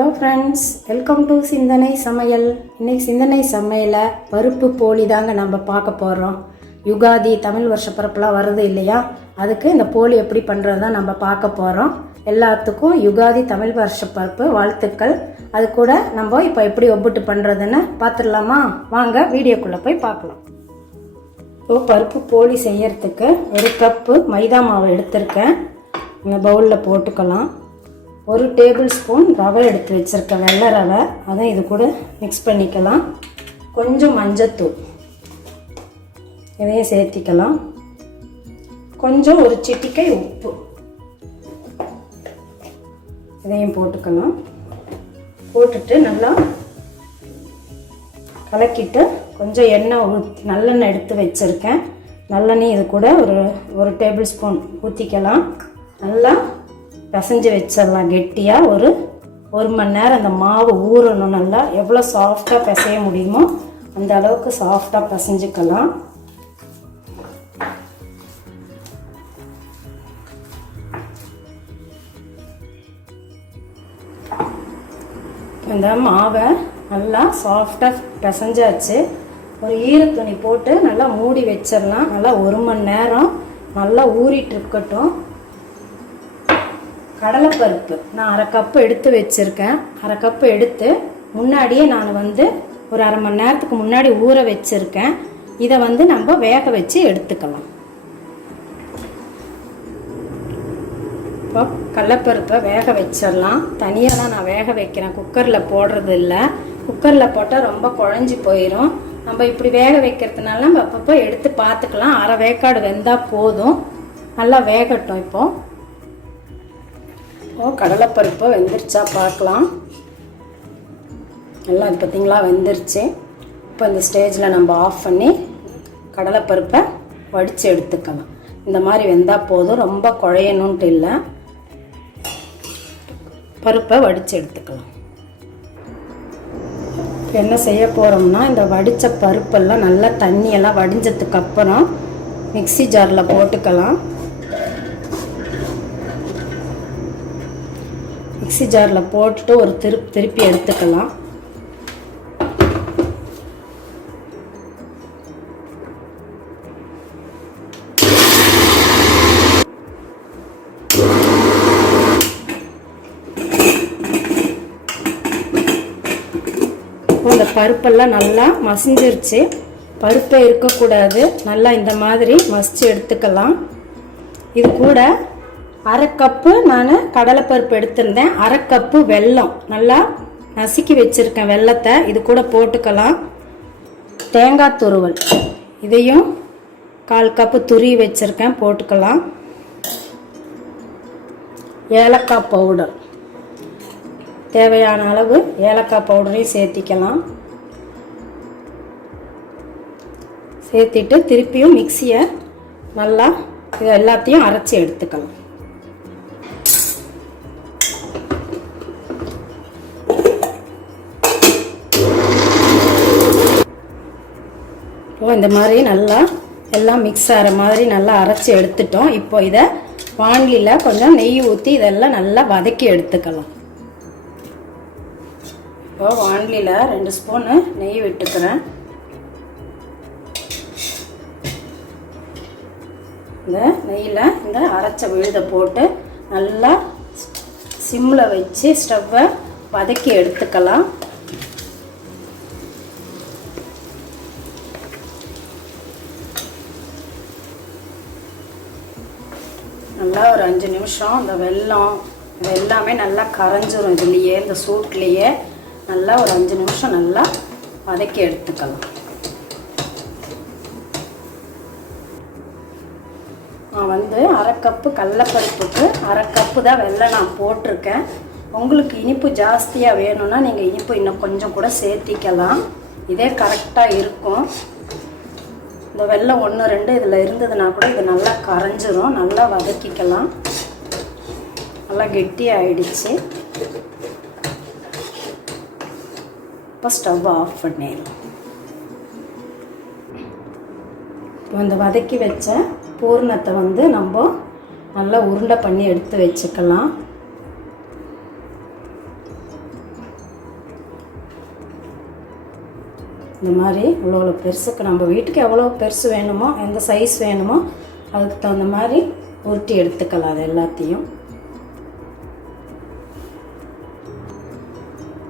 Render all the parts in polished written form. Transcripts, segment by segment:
Hello friends, welcome to சிந்தனை சமையல். இன்றைக்கி சிந்தனை சமையலில் பருப்பு போலி தாங்க நம்ம பார்க்க போகிறோம். யுகாதி தமிழ் வருஷ பிறப்புலாம் வருது இல்லையா, அதுக்கு இந்த போலி எப்படி பண்ணுறது தான் நம்ம பார்க்க போகிறோம். எல்லாத்துக்கும் யுகாதி தமிழ் வருஷ பிறப்பு வாழ்த்துக்கள். அது கூட நம்ம இப்போ எப்படி ஒப்புட்டு பண்ணுறதுன்னு பார்த்துடலாமா? வாங்க வீடியோக்குள்ளே போய் பார்க்கலாம். இப்போ பருப்பு போலி செய்யறதுக்கு 1 கப்பு மைதா மாவு எடுத்திருக்கேன். இந்த பவுலில் போட்டுக்கலாம். 1 டேபிள் ஸ்பூன் ரவை எடுத்து வச்சுருக்கேன், வெள்ளை ரவை. அதை இது கூட மிக்ஸ் பண்ணிக்கலாம். கொஞ்சம் மஞ்சத்தூள் இதையும் சேர்த்திக்கலாம். கொஞ்சம் ஒரு சிட்டிகை உப்பு இதையும் போட்டுக்கலாம். போட்டுட்டு நல்லா கலக்கிட்டு கொஞ்சம் எண்ணெய் ஊற்றி நல்லெண்ணெய் எடுத்து வச்சுருக்கேன். நல்லெண்ணெய் இது கூட ஒரு டேபிள் ஸ்பூன் ஊற்றிக்கலாம். நல்லா பிசைஞ்சு வச்சிடலாம். கெட்டியாக ஒரு மணி நேரம் அந்த மாவு ஊறணும். நல்லா எவ்வளோ சாஃப்டாக பிசைய முடியுமோ அந்த அளவுக்கு சாஃப்டாக பிசைஞ்சுக்கலாம். இந்த மாவை நல்லா சாஃப்டாக பிசைஞ்சாச்சு. ஒரு ஈரத்துணி போட்டு நல்லா மூடி வச்சிடலாம். நல்லா 1 மணி நேரம் நல்லா ஊறிட்டு இருக்கட்டும். கடலைப்பருப்பு நான் 1/2 கப்பு எடுத்து வச்சுருக்கேன். 1/2 கப்பு எடுத்து முன்னாடியே நான் ஒரு 1/2 மணி நேரத்துக்கு முன்னாடி ஊற வச்சுருக்கேன். இதை நம்ம வேக வச்சு எடுத்துக்கலாம். இப்போ கடலைப்பருப்பை வேக வச்சிடலாம். தனியாக தான் நான் வேக வைக்கிறேன், குக்கரில் போடுறது இல்லை. குக்கரில் போட்டால் ரொம்ப குழஞ்சி போயிடும். நம்ம இப்படி வேக வைக்கிறதுனால நம்ம அப்பப்போ எடுத்து பார்த்துக்கலாம். 1/2 வேக்காடு வெந்தால் போதும். நல்லா வேகட்டும். இப்போது கடலைப்பருப்பு வெந்துருச்சா பார்க்கலாம். நல்லா இது பார்த்திங்களா வெந்துருச்சு. இப்போ இந்த ஸ்டேஜில் நம்ம ஆஃப் பண்ணி கடலைப்பருப்பை வடித்து எடுத்துக்கலாம். இந்த மாதிரி வெந்தால் போதும், ரொம்ப குழையணுன்ட்டு இல்லை. பருப்பை வடித்து எடுத்துக்கலாம். என்ன செய்ய போகிறோம்னா, இந்த வடித்த பருப்பெல்லாம் நல்லா தண்ணியெல்லாம் வடிஞ்சதுக்கப்புறம் மிக்ஸி ஜாரில் போட்டுக்கலாம். மிக்ஸி ஜாரில் போட்டுட்டு ஒரு திருப்பி எடுத்துக்கலாம். இந்த பருப்பெல்லாம் நல்லா மசிஞ்சிருச்சு. பருப்பே இருக்கக்கூடாது. நல்லா இந்த மாதிரி மசிச்சு எடுத்துக்கலாம். இது கூட 1/2 கப்பு நான் கடலைப்பருப்பு எடுத்திருந்தேன். 1/2 கப்பு வெல்லம் நல்லா நசுக்கி வச்சுருக்கேன். வெல்லத்தை இது கூட போட்டுக்கலாம். தேங்காய் துருவல் இதையும் 1/4 கப்பு துருவி வச்சுருக்கேன், போட்டுக்கலாம். ஏலக்காய் பவுடர் தேவையான அளவு ஏலக்காய் பவுடரையும் சேர்த்திக்கலாம். சேர்த்திட்டு திருப்பியும் மிக்சியை நல்லா இது எல்லாத்தையும் அரைச்சி எடுத்துக்கலாம். இந்த மாதிரி நல்லா எல்லாம் மிக்ஸ் ஆகிற மாதிரி நல்லா அரைச்சி எடுத்துட்டோம். இப்போ இதை வாணலியில் கொஞ்சம் நெய் ஊற்றி இதெல்லாம் நல்லா வதக்கி எடுத்துக்கலாம். இப்போ வாணலியில் 2 ஸ்பூனு நெய் விட்டுக்கிறேன். இந்த நெய்யில் இந்த அரைச்ச விழுதை போட்டு நல்லா சிம்மில் வச்சு ஸ்டவ்வை வதக்கி எடுத்துக்கலாம். நல்லா ஒரு 5 நிமிஷம் இந்த வெல்லம் இது எல்லாமே நல்லா கரைஞ்சிரும். இதுலேயே இந்த சூட்லேயே நல்லா ஒரு 5 நிமிஷம் நல்லா வதக்கி எடுத்துக்கலாம். நான் 1/2 கப்பு கடலைப்பருப்புக்கு 1/2 கப்பு தான் வெல்லம் நான் போட்டிருக்கேன். உங்களுக்கு இனிப்பு ஜாஸ்தியாக வேணும்னா நீங்கள் இனிப்பு இன்னும் கொஞ்சம் கூட சேர்த்திக்கலாம். இதே கரெக்டாக இருக்கும். இந்த வெல்லம் 1, 2 இதில் இருந்ததுன்னா கூட இது நல்லா கரைஞ்சிரும். நல்லா வதக்கிக்கலாம். நல்லா கெட்டியாகிடுச்சு. இப்போ ஸ்டவ் ஆஃப் பண்ணிடலாம். இப்போ இந்த வதக்கி வச்ச பூர்ணத்தை நம்ம நல்லா உருண்டை பண்ணி எடுத்து வச்சுக்கலாம். இந்த மாதிரி இவ்வளோ பெருசுக்கு நம்ம வீட்டுக்கு எவ்வளோ பெருசு வேணுமோ, எந்த சைஸ் வேணுமோ அதுக்கு தகுந்த மாதிரி உருட்டி எடுத்துக்கலாம். அது எல்லாத்தையும்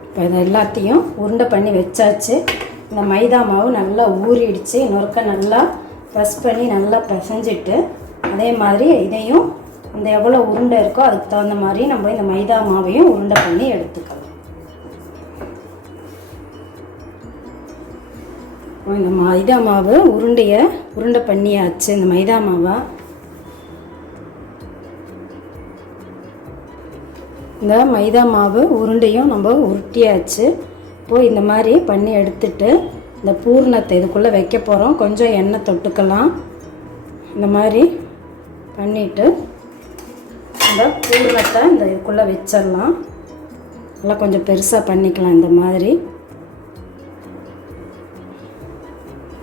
இப்போ இதை எல்லாத்தையும் உருண்டை பண்ணி வச்சாச்சு. இந்த மைதா மாவு நல்லா ஊறிடுச்சு. நொறுக்க நல்லா ப்ரெஸ் பண்ணி நல்லா பிசைஞ்சிட்டு அதே மாதிரி இதையும் இந்த எவ்வளோ உருண்டை இருக்கோ அதுக்கு தகுந்த மாதிரி நம்ம இந்த மைதா மாவையும் உருண்டை பண்ணி எடுத்துக்கலாம். இந்த மைதா மாவு உருண்டை பண்ணியாச்சு. இந்த மைதா மாவை இந்த மைதா மாவு உருண்டையும் நம்ம உருட்டியாச்சு. இப்போது இந்த மாதிரி பண்ணி எடுத்துட்டு இந்த பூர்ணத்தை இதுக்குள்ளே வைக்க போகிறோம். கொஞ்சம் எண்ணெய் தொட்டுக்கலாம். இந்த மாதிரி பண்ணிவிட்டு இந்த பூர்ணத்தை இந்த இதுக்குள்ளே வச்சிடலாம். நல்லா கொஞ்சம் பெருசாக பண்ணிக்கலாம். இந்த மாதிரி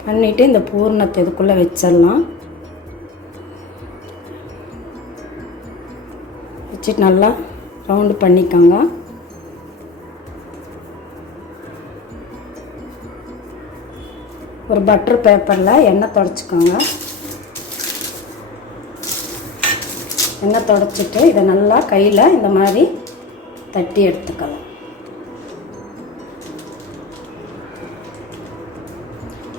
பண்ணிவிட்டு இந்த பூர்ணத்தை இதுக்குள்ளே வச்சிடலாம். வச்சுட்டு நல்லா ரவுண்டு பண்ணிக்கோங்க. ஒரு பட்டர் பேப்பரில் எண்ணெய் தொடச்சிக்கோங்க. எண்ணெய் தொடச்சிட்டு இதை நல்லா கையில் இந்த மாதிரி தட்டி எடுத்துக்கலாம்.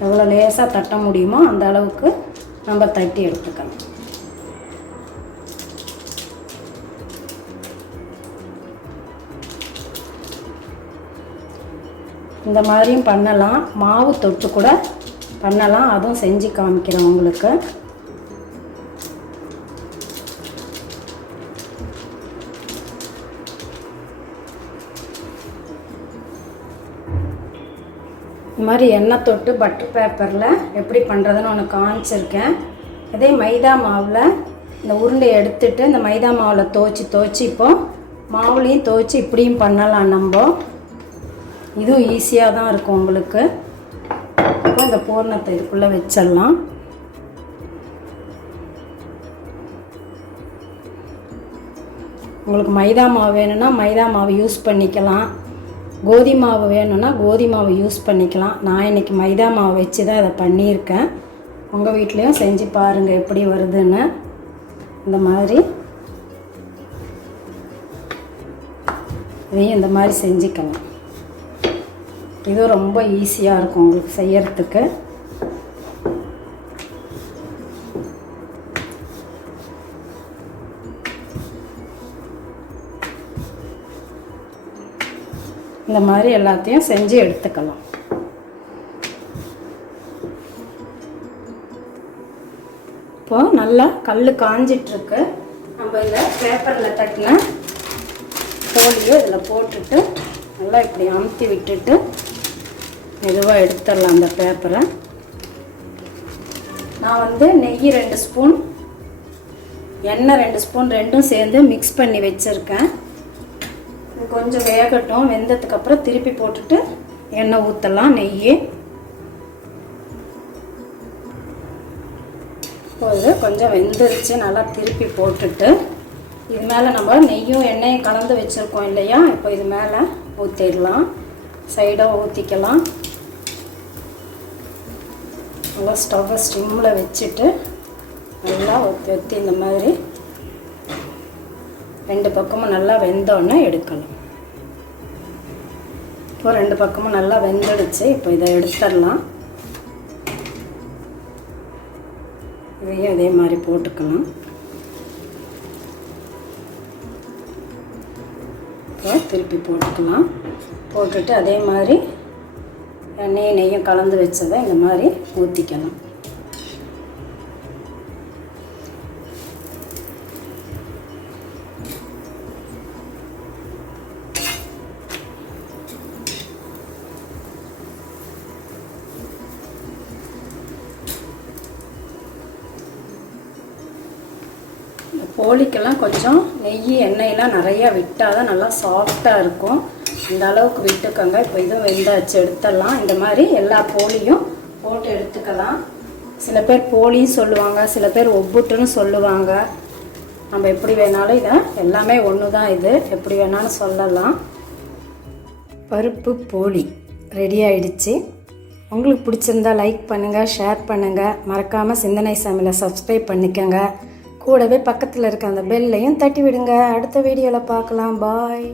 எவ்வளோ லேசாக தட்ட முடியுமோ அந்த அளவுக்கு நம்ம தட்டி எடுத்துக்கலாம். இந்த மாதிரியும் பண்ணலாம். மாவு தொட்டு கூட பண்ணலாம். அதுவும் செஞ்சு காமிக்கிறேன் உங்களுக்கு. இந்த மாதிரி எண்ணெய் தொட்டு பட்டர் பேப்பரில் எப்படி பண்ணுறதுன்னு ஒன்று காமிச்சிருக்கேன். அதே மைதா மாவில் இந்த உருண்டை எடுத்துட்டு இந்த மைதா மாவில் துவச்சி இப்போ மாவுலேயும் துவச்சி இப்படியும் பண்ணலாம். நம்ம இதுவும் ஈஸியாக தான் இருக்கும் உங்களுக்கு. இப்போ இந்த பூர்ணத்தை இதுக்குள்ளே வச்சிடலாம். உங்களுக்கு மைதா மாவு வேணும்னா மைதா மாவு யூஸ் பண்ணிக்கலாம். கோதுமை மாவு வேணும்னா கோதுமை மாவு யூஸ் பண்ணிக்கலாம். நான் இன்றைக்கி மைதா மாவு வச்சு தான் இதை பண்ணியிருக்கேன். உங்கள் வீட்லேயும் செஞ்சு பாருங்கள் எப்படி வருதுன்னு. இந்த மாதிரி இதையும் இந்த மாதிரி செஞ்சுக்கலாம். இது ரொம்ப ஈஸியாக இருக்கும் உங்களுக்கு செய்யறதுக்கு. இந்த மாதிரி எல்லாத்தையும் செஞ்சு எடுத்துக்கலாம். இப்போது நல்லா கல் காஞ்சிட்ருக்கு. நம்ம இந்த பேப்பரில் தட்டின போலியை இதில் போட்டுட்டு நல்லா இப்படி அமுத்தி விட்டுட்டு மெதுவாக எடுத்துடலாம் அந்த பேப்பரை. நான் நெய் 2 ஸ்பூன், எண்ணெய் 2 ஸ்பூன் ரெண்டும் சேர்ந்து மிக்ஸ் பண்ணி வச்சுருக்கேன். இது கொஞ்சம் வேகட்டும். வெந்ததுக்கப்புறம் திருப்பி போட்டுட்டு எண்ணெய் ஊற்றலாம். நெய் இப்போது கொஞ்சம் வெந்துருச்சு. நல்லா திருப்பி போட்டுட்டு இது மேலே நம்ம நெய்யும் எண்ணெயும் கலந்து வச்சுருக்கோம் இல்லையா, இப்போ இது மேலே ஊற்றிடலாம். சைடாக ஊற்றிக்கலாம். நல்லா ஸ்டவ்வை ஸ்டிம்மில் வச்சுட்டு நல்லா ஊற்றி இந்த மாதிரி 2 பக்கமும் நல்லா வெந்தோடனே எடுக்கணும். இப்போ 2 பக்கமும் நல்லா வெந்துடுச்சு. இப்போ இதை எடுத்துடலாம். இதையும் இதே மாதிரி போட்டுக்கலாம். இப்போ திருப்பி போட்டுக்கலாம். போட்டுட்டு அதே மாதிரி எண்ணெயும் நெய்யும் கலந்து வச்சதை இந்த மாதிரி ஊற்றிக்கலாம். போலிக்கெல்லாம் கொஞ்சம் நெய் எண்ணெயெல்லாம் நிறையா விட்டால் தான் நல்லா சாஃப்டாக இருக்கும். இந்த அளவுக்கு விட்டுக்கோங்க. இப்போ இதுவும் வெந்தாச்சு, எடுத்துடலாம். இந்த மாதிரி எல்லா போலியும் போட்டு எடுத்துக்கலாம். சில பேர் போலின்னு சொல்லுவாங்க, சில பேர் ஒப்புட்டுன்னு சொல்லுவாங்க. நம்ம எப்படி வேணாலும் இதை எல்லாமே ஒன்று தான். இது எப்படி வேணாலும் சொல்லலாம். பருப்பு போலி ரெடி ஆயிடுச்சு. உங்களுக்கு பிடிச்சிருந்தா லைக் பண்ணுங்கள், ஷேர் பண்ணுங்கள். மறக்காமல் சிந்தனை சமையலை சப்ஸ்கிரைப் பண்ணிக்கோங்க. கூடவே பக்கத்தில் இருக்க அந்த பெல்லையும் தட்டி விடுங்க. அடுத்த வீடியோவில் பார்க்கலாம். பாய்.